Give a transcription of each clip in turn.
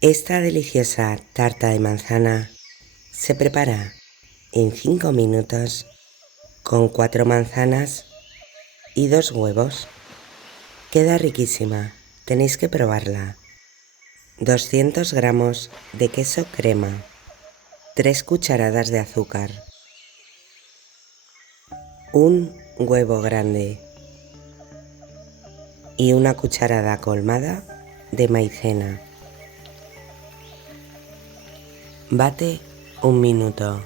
Esta deliciosa tarta de manzana se prepara en 5 minutos con 4 manzanas y 2 huevos. Queda riquísima, tenéis que probarla. 200 gramos de queso crema, 3 cucharadas de azúcar, un huevo grande y una cucharada colmada de maicena. Bate 1 minuto.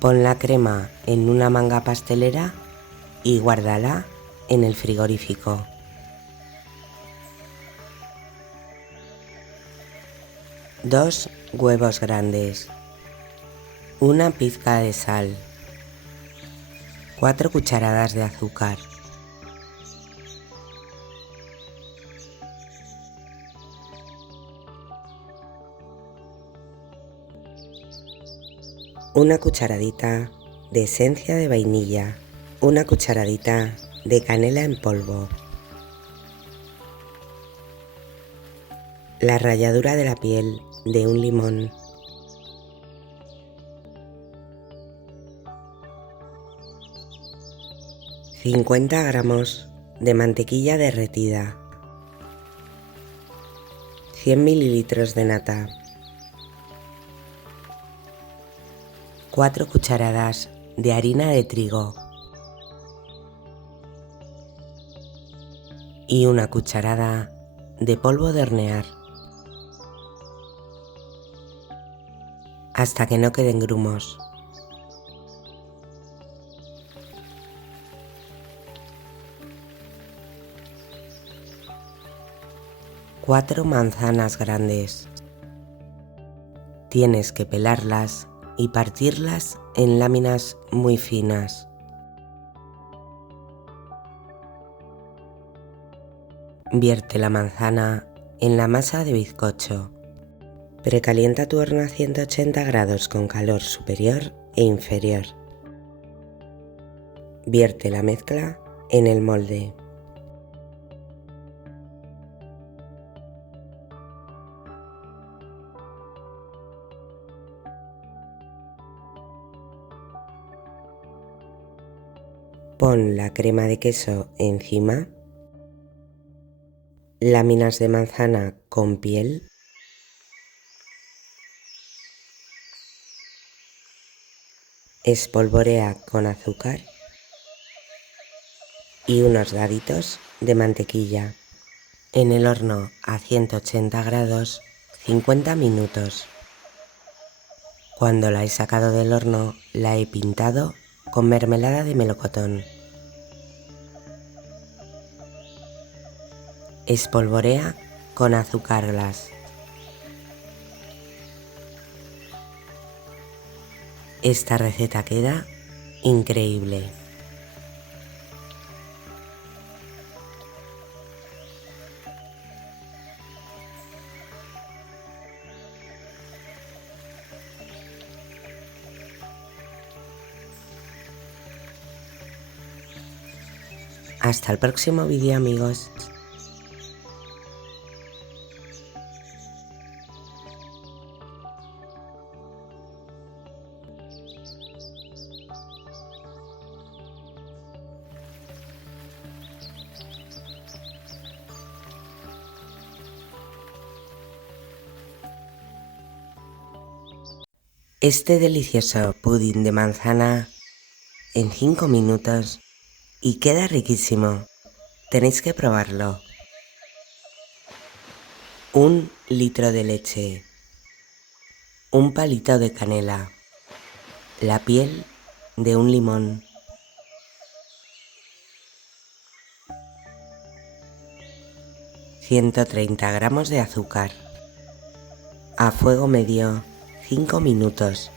Pon la crema en una manga pastelera y guárdala en el frigorífico. Dos huevos grandes, una pizca de sal, 4 cucharadas de azúcar, una cucharadita de esencia de vainilla, una cucharadita de canela en polvo, la ralladura de la piel de un limón, ...50 gramos de mantequilla derretida, 100 mililitros de nata, 4 cucharadas de harina de trigo y una cucharada de polvo de hornear, hasta que no queden grumos. Cuatro manzanas grandes. Tienes que pelarlas y partirlas en láminas muy finas. Vierte la manzana en la masa de bizcocho. Precalienta tu horno a 180 grados con calor superior e inferior. Vierte la mezcla en el molde. Pon la crema de queso encima, láminas de manzana con piel, espolvorea con azúcar y unos daditos de mantequilla. En el horno a 180 grados 50 minutos. Cuando la he sacado del horno, la he pintado con mermelada de melocotón. Espolvorea con azúcar glass. Esta receta queda increíble. Hasta el próximo vídeo, amigos. Este delicioso pudín de manzana en 5 minutos y queda riquísimo. Tenéis que probarlo. 1 litro de leche, un palito de canela, la piel de un limón, 130 gramos de azúcar, a fuego medio 5 minutos.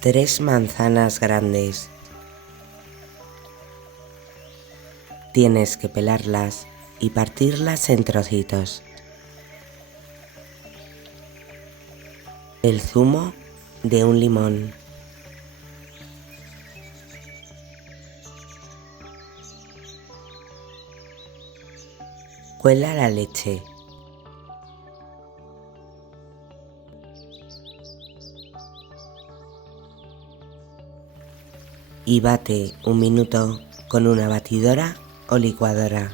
Tres manzanas grandes. Tienes que pelarlas y partirlas en trocitos. El zumo de un limón. Cuela la leche. Y bate 1 minuto con una batidora o licuadora.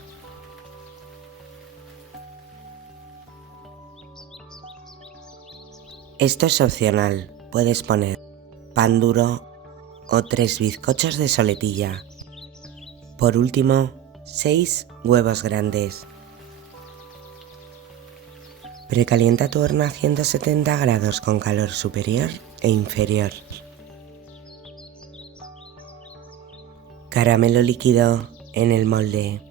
Esto es opcional, puedes poner pan duro o 3 bizcochos de soletilla. Por último, 6 huevos grandes. Precalienta tu horno a 170 grados con calor superior e inferior. Caramelo líquido en el molde.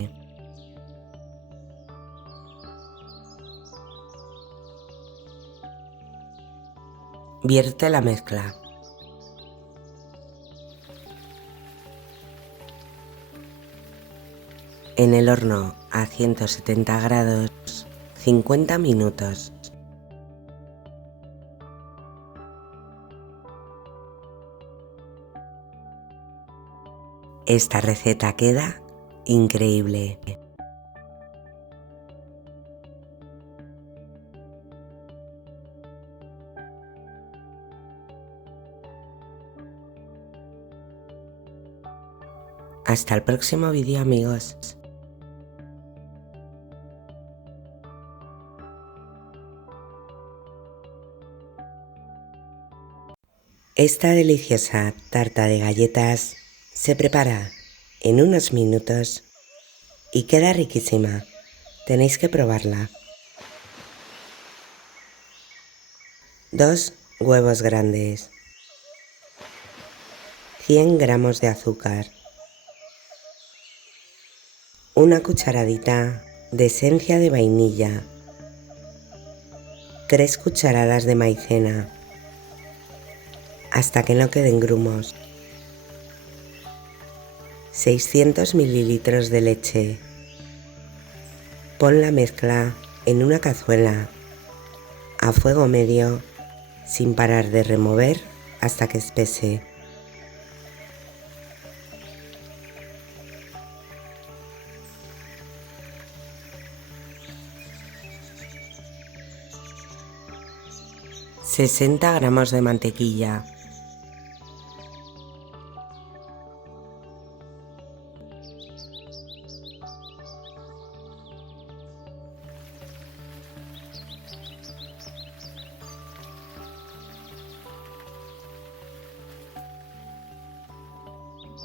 Vierte la mezcla. En el horno a 170 grados 50 minutos. Esta receta queda increíble. Hasta el próximo vídeo, amigos. Esta deliciosa tarta de galletas se prepara en unos minutos y queda riquísima. Tenéis que probarla. 2 huevos grandes, 100 gramos de azúcar, una cucharadita de esencia de vainilla, 3 cucharadas de maicena, hasta que no queden grumos, 600 mililitros de leche. Pon la mezcla en una cazuela a fuego medio sin parar de remover hasta que espese. ...60 gramos de mantequilla,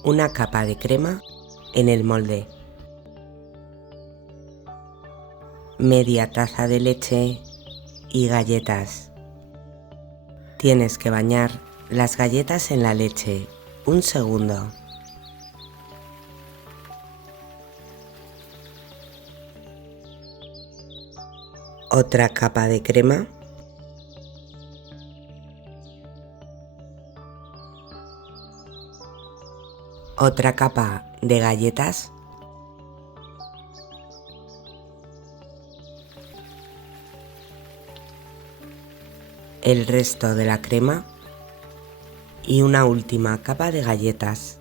una capa de crema en el molde, media taza de leche y galletas. Tienes que bañar las galletas en la leche 1 segundo. Otra capa de crema. Otra capa de galletas. El resto de la crema y una última capa de galletas.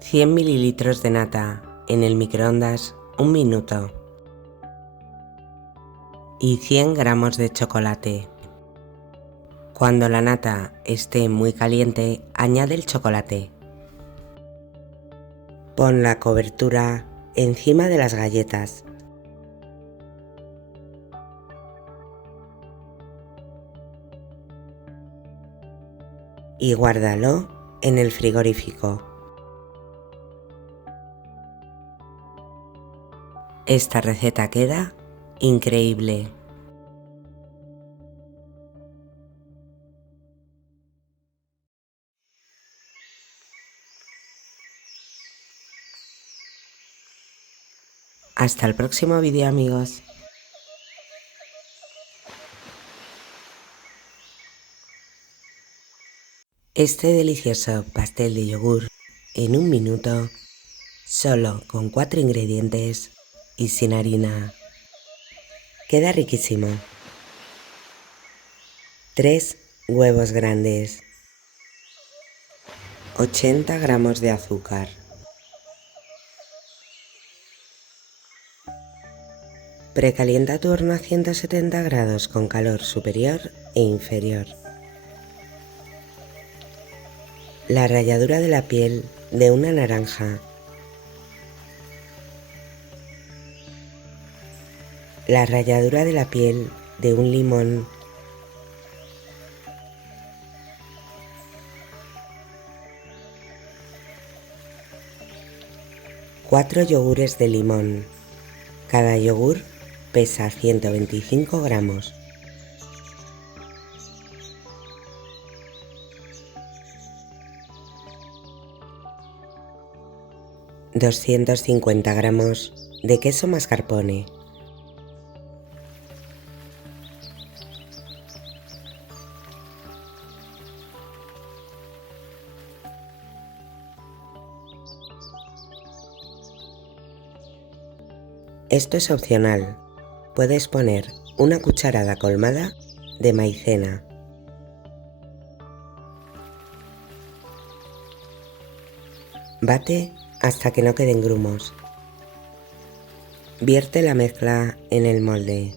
100 mililitros de nata en el microondas 1 minuto y 100 gramos de chocolate. Cuando la nata esté muy caliente, añade el chocolate. Pon la cobertura encima de las galletas. Y guárdalo en el frigorífico. Esta receta queda increíble. Hasta el próximo vídeo, amigos. Este delicioso pastel de yogur en 1 minuto, solo con 4 ingredientes y sin harina. Queda riquísimo. 3 huevos grandes, 80 gramos de azúcar, Precalienta tu horno a 170 grados con calor superior e inferior. La ralladura de la piel de una naranja. La ralladura de la piel de un limón. Cuatro yogures de limón. Cada yogur pesa 125 gramos. $250 gramos de queso mascarpone. Esto es opcional. Puedes poner una cucharada colmada de maicena. Bate hasta que no queden grumos. Vierte la mezcla en el molde.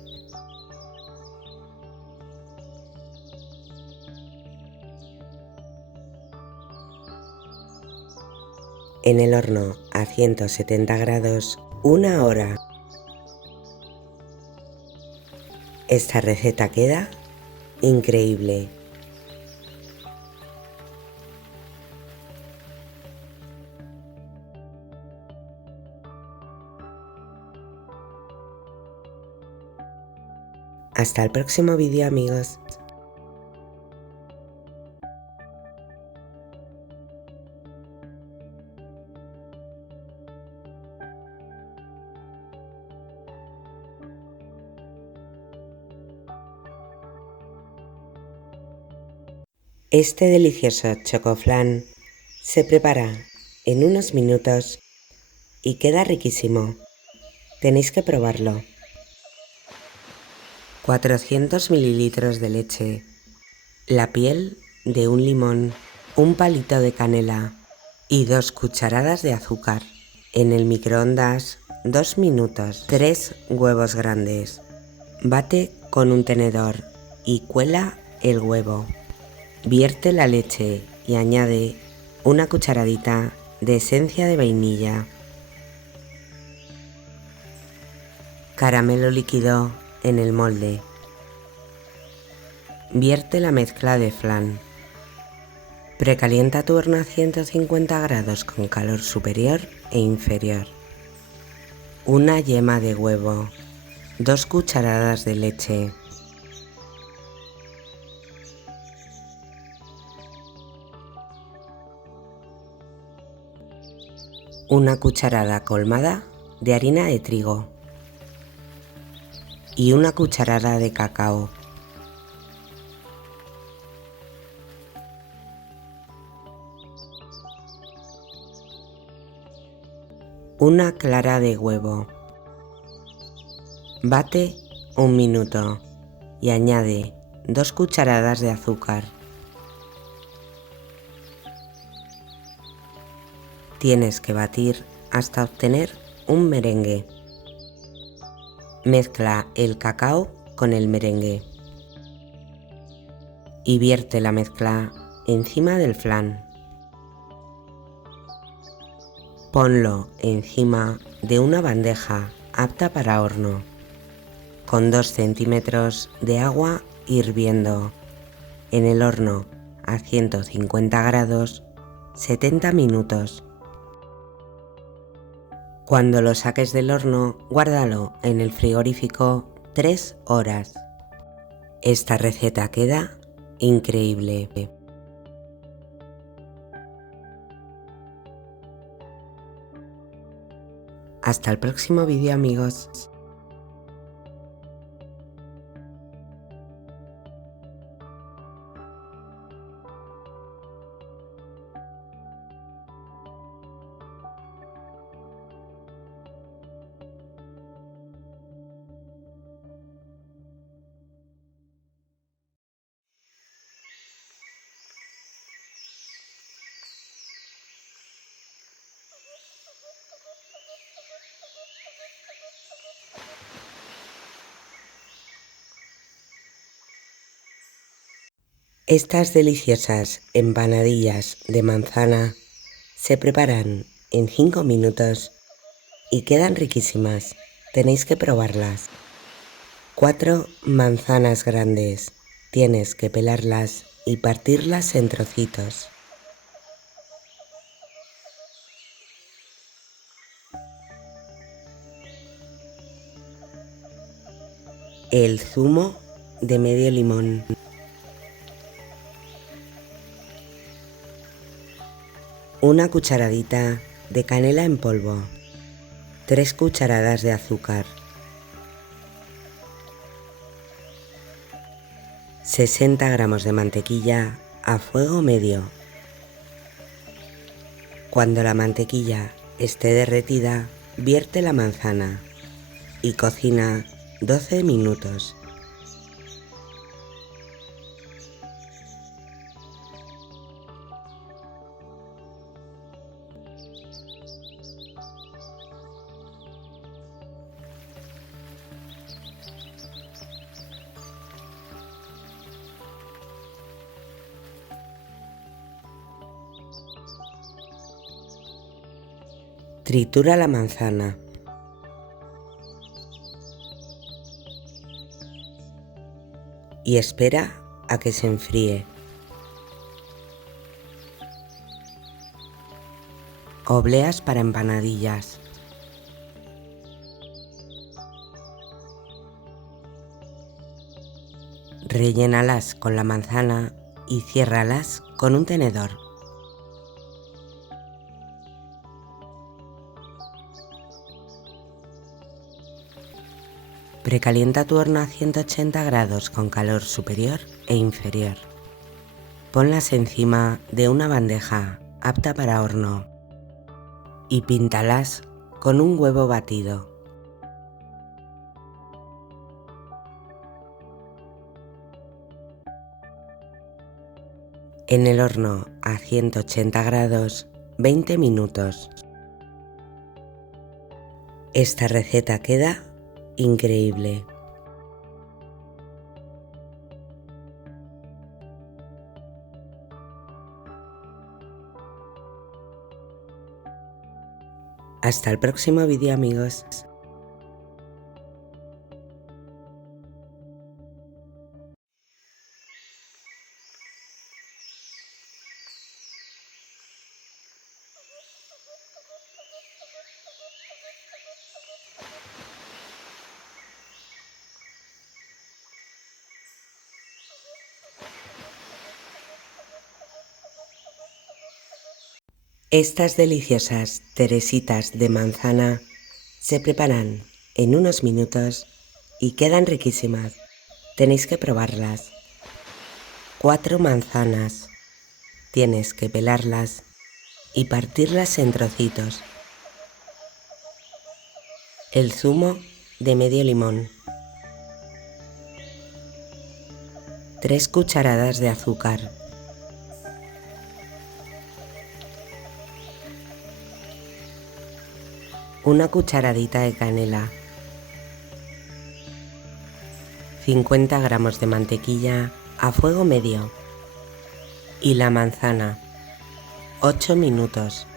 En el horno a 170 grados, 1 hora. Esta receta queda increíble. Hasta el próximo vídeo, amigos. Este delicioso chocoflan se prepara en unos minutos y queda riquísimo. Tenéis que probarlo. 400 mililitros de leche, la piel de un limón, un palito de canela y 2 cucharadas de azúcar. En el microondas 2 minutos. 3 huevos grandes. Bate con un tenedor y cuela el huevo. Vierte la leche y añade una cucharadita de esencia de vainilla. Caramelo líquido en el molde. Vierte la mezcla de flan. Precalienta tu horno a 150 grados con calor superior e inferior. Una yema de huevo. 2 cucharadas de leche. Una cucharada colmada de harina de trigo y una cucharada de cacao. Una clara de huevo. Bate 1 minuto y añade 2 cucharadas de azúcar. Tienes que batir hasta obtener un merengue. Mezcla el cacao con el merengue y vierte la mezcla encima del flan. Ponlo encima de una bandeja apta para horno, con 2 centímetros de agua hirviendo, en el horno a 150 grados, 70 minutos. Cuando lo saques del horno, guárdalo en el frigorífico 3 horas. Esta receta queda increíble. Hasta el próximo vídeo, amigos. Estas deliciosas empanadillas de manzana se preparan en 5 minutos y quedan riquísimas. Tenéis que probarlas. 4 manzanas grandes. Tienes que pelarlas y partirlas en trocitos. El zumo de medio limón. Una cucharadita de canela en polvo. 3 cucharadas de azúcar. 60 gramos de mantequilla a fuego medio. Cuando la mantequilla esté derretida, vierte la manzana y cocina 12 minutos. Tritura la manzana. Y espera a que se enfríe. Obleas para empanadillas. Rellénalas con la manzana y ciérralas con un tenedor. Precalienta tu horno a 180 grados con calor superior e inferior. Ponlas encima de una bandeja apta para horno y píntalas con un huevo batido. En el horno a 180 grados 20 minutos. Esta receta queda increíble. Hasta el próximo vídeo, amigos. Estas deliciosas teresitas de manzana se preparan en unos minutos y quedan riquísimas. Tenéis que probarlas. 4 manzanas. Tienes que pelarlas y partirlas en trocitos. El zumo de medio limón. 3 cucharadas de azúcar. 1 cucharadita de canela. 50 gramos de mantequilla a fuego medio. Y la manzana. 8 minutos.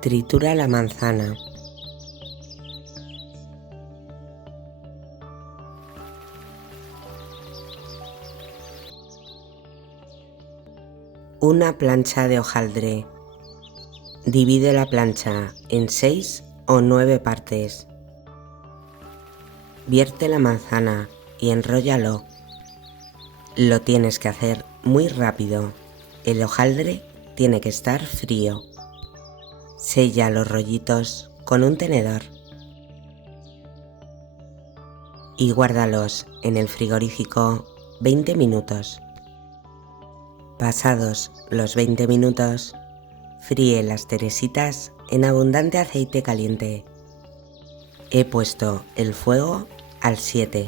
Tritura la manzana. Una plancha de hojaldre. Divide la plancha en 6 o 9 partes. Vierte la manzana y enróllalo. Lo tienes que hacer muy rápido. El hojaldre tiene que estar frío. Sella los rollitos con un tenedor y guárdalos en el frigorífico 20 minutos. Pasados los 20 minutos, fríe las teresitas en abundante aceite caliente. He puesto el fuego al 7.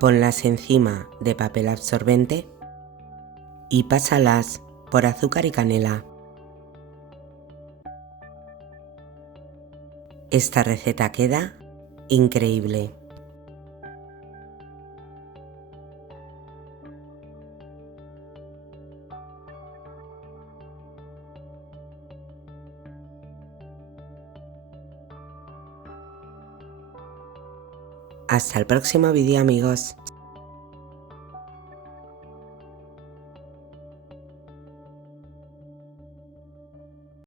Ponlas encima de papel absorbente y pásalas por azúcar y canela. Esta receta queda increíble. Hasta el próximo vídeo, amigos.